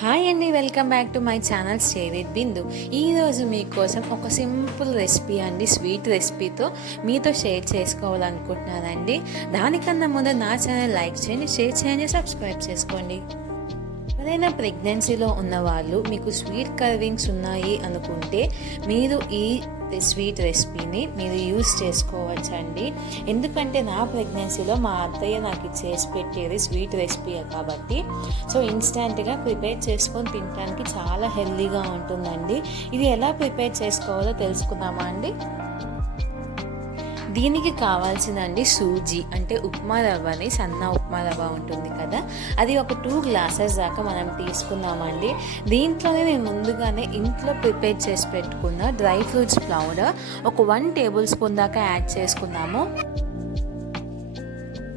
Hi అండి, welcome back to my channel stay with Bindu. ఈరోజు మీకోసం ఒక సింపుల్ రెసిపీ అండి, స్వీట్ రెసిపీతో మీతో షేర్ చేసుకోవాలనుకుంటున్నానండి. దానికన్నా ముందు నా ఛానల్ లైక్ చేయండి, షేర్ చేయండి, సబ్స్క్రైబ్ చేసుకోండి. ఎవరైనా ప్రెగ్నెన్సీలో ఉన్నవాళ్ళు మీకు స్వీట్ కర్వింగ్స్ ఉన్నాయి అనుకుంటే మీరు ఈ స్వీట్ రెసిపీని మీరు యూస్ చేసుకోవచ్చండి. ఎందుకంటే నా ప్రెగ్నెన్సీలో మా అత్తయ్య నాకు చేసి పెట్టేది స్వీట్ రెసిపీ కాబట్టి ఇన్స్టెంట్గా ప్రిపేర్ చేసుకొని తినడానికి చాలా హెల్తీగా ఉంటుందండి. ఇది ఎలా ప్రిపేర్ చేసుకోవాలో తెలుసుకుందామా అండి. దీనికి కావాల్సిందండి సూజీ, అంటే ఉప్మా రవ్వని, సన్న ఉప్మా రవ్వ ఉంటుంది కదా, అది ఒక 2 గ్లాసెస్ దాకా మనం తీసుకుందామండి. దీంట్లోనే నేను ముందుగానే ఇంట్లో ప్రిపేర్ చేసి పెట్టుకున్న డ్రై ఫ్రూట్స్ పౌడర్ ఒక 1 టేబుల్ స్పూన్ దాకా యాడ్ చేసుకుందాము.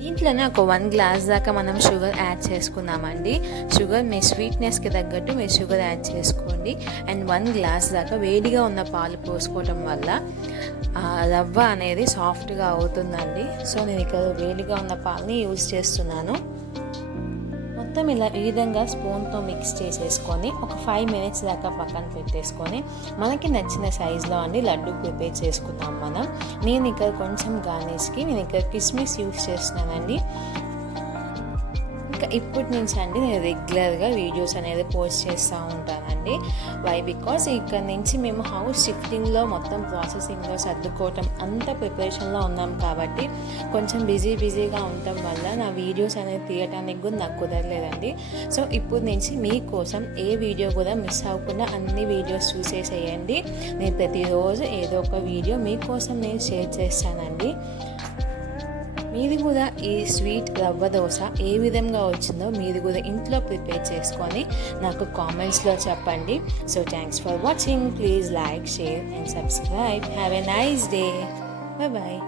దీంట్లోనే ఒక 1 గ్లాస్ దాకా మనం షుగర్ యాడ్ చేసుకుందామండి. షుగర్ మీ స్వీట్నెస్కి తగ్గట్టు మీరు షుగర్ యాడ్ చేసుకోండి. అండ్ 1 గ్లాస్ దాకా వేడిగా ఉన్న పాలు పోసుకోవటం వల్ల రవ్వ అనేది సాఫ్ట్గా అవుతుందండి. నేను ఇక్కడ వేడిగా ఉన్న పాలని యూజ్ చేస్తున్నాను. మొత్తం ఈ విధంగా స్పూన్తో మిక్స్ చేసేసుకొని ఒక 5 మినిట్స్ దాకా పక్కన పెట్టేసుకొని మనకి నచ్చిన సైజులో అండి లడ్డు ప్రిపేర్ చేసుకుందాం మనం. నేను ఇక్కడ కొంచెం గార్నిష్కి నేను ఇక్కడ కిస్మిస్ యూజ్ చేస్తున్నానండి. ఇంకా ఇప్పటి నుంచి అండి నేను రెగ్యులర్గా వీడియోస్ అనేది పోస్ట్ చేస్తూ ఉంటానండి. వై బికాస్ ఇక్కడ నుంచి మేము హౌస్ షిఫ్టింగ్లో మొత్తం ప్రాసెసింగ్లో సర్దుకోవటం అంత ప్రిపరేషన్లో ఉన్నాం కాబట్టి కొంచెం బిజీగా ఉండటం వల్ల నా వీడియోస్ అనేది తీయటానికి కూడా నాకు కుదరలేదండి. ఇప్పుడు నుంచి మీకోసం ఏ వీడియో కూడా మిస్ అవ్వకుండా అన్ని వీడియోస్ చూసేసేయండి. నేను ప్రతిరోజు ఏదో ఒక వీడియో మీకోసం నేను షేర్ చేస్తానండి. మీది కూడా ఈ స్వీట్ రవ్వ దోశ ఏ విధంగా వచ్చిందో మీరు కూడా ఇంట్లో ప్రిపేర్ చేసుకొని నాకు కామెంట్స్లో చెప్పండి. Thanks for watching. Please like, share and subscribe. Have a nice day. Bye.